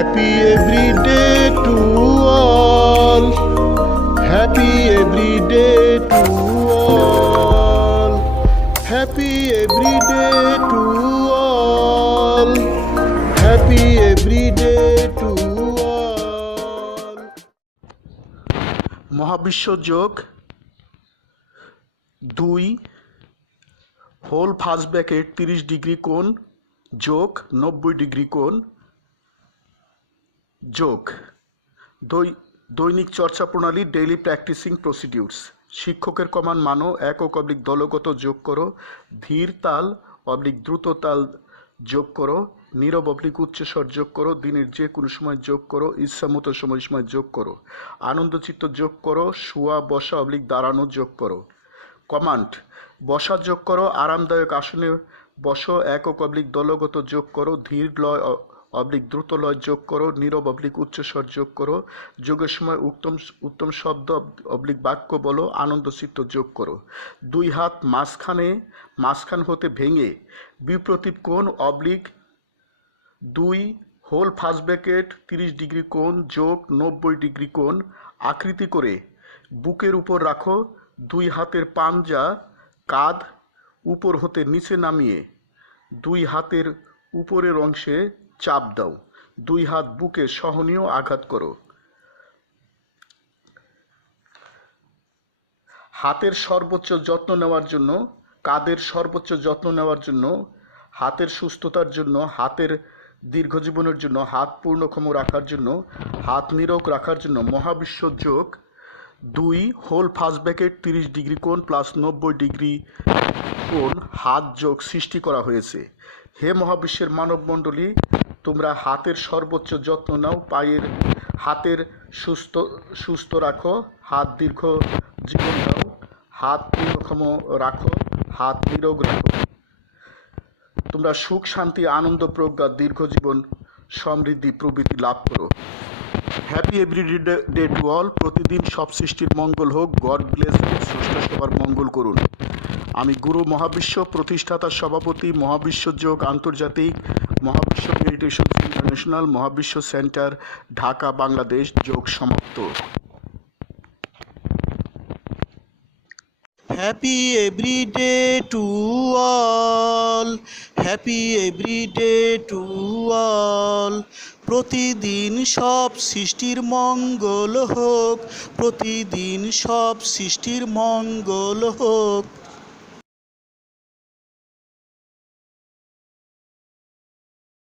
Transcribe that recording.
Happy every day to all. Happy every day to all. Happy every day to all. Happy every day to all. মহাবিশ্ব যোগ দুই whole first bracket তিরিশ degree কোণ যোগ নব্বই degree কোণ যোগ দৈনিক চর্চা প্রণালী ডেইলি প্র্যাকটিসিং প্রসিডিউরস শিক্ষকের কমান মানো, একক অবলিক দলগত যোগ করো, ধীর তাল, অবলিক দ্রুত তাল যোগ করো, নীরব অবলিক উচ্চস্বর যোগ করো, দিনের যে কোনো সময় যোগ করো, ইচ্ছামতো সময় সময় যোগ করো। আনন্দচিত্ত যোগ করো, শোয়া, বসা, অবলিক দাঁড়ানো যোগ করো। কমান্ড, বসা যোগ করো, আরামদায়ক আসনে বসো, একক অবলিক দলগত যোগ করো, ধীর লয় অবলিক দ্রুত লয় যোগ করো, নীরব অবলিক উচ্চস্বর যোগ করো, যোগের সময় উত্তম উত্তম শব্দ অব- অবলিক বাক্য বলো আনন্দচিত্ত যোগ করো। দুই হাত মাঝখানে, মাঝখান হতে ভেঙে, বিপ্রতীপ কোণ অবলিক দুই, হোল ফার্স্ট ব্র্যাকেট, তিরিশ ডিগ্রি কোণ যোগ নব্বই ডিগ্রি কোণ, আকৃতি করে বুকের উপর রাখো, দুই হাতের পাঞ্জা কাঁধ উপর হতে নিচে নামিয়ে, দুই হাতের উপরের অংশে চাপ দাও। দুই হাত বুকে সহনীয় আঘাত করো। হাতের সর্বোচ্চ যত্ন নেওয়ার জন্য কাদের সর্বোচ্চ যত্ন নেওয়ার জন্য, হাতের সুস্থতার জন্য, হাতের দীর্ঘজীবনের জন্য, হাত পূর্ণক্ষম রাখার জন্য, হাত নিরোগ রাখার জন্য মহাবিশ্ব যোগ দুই, হোল ফার্স্ট ব্যাকেট তিরিশ ডিগ্রি কোণ প্লাস নব্বই ডিগ্রি কোণ হাত যোগ সৃষ্টি করা হয়েছে। হে মহাবিশ্বের মানবমণ্ডলী, তোমরা হাতের সর্বোচ্চ যত্ন নাও, পায়ের হাতের সুস্থ সুস্থ রাখো, হাত দীর্ঘ জীবন দাও, হাত দীর্ঘক্ষম রাখো, হাত নিরোগ রাখো। তোমরা সুখ, শান্তি, আনন্দ, প্রজ্ঞা, দীর্ঘ জীবন, সমৃদ্ধি প্রভৃতি লাভ করো। Happy every day to all প্রতিদিন সব সৃষ্টির মঙ্গল হোক, গড ব্লেস সবার মঙ্গল করুন। আমি গুরু মহাবিশ্ব প্রতিষ্ঠাতা সভাপতি মহাবিশ্ব যোগ আন্তর্জাতিক মহাবিশ্ব মেডিটেশন ইন্টারন্যাশনাল মহাবিশ্ব সেন্টার, ঢাকা, বাংলাদেশ, যোগ সমাপ্ত। Happy everyday to all happy everyday to all প্রতিদিন সব সৃষ্টির মঙ্গল হোক, প্রতিদিন সব সৃষ্টির মঙ্গল হোক।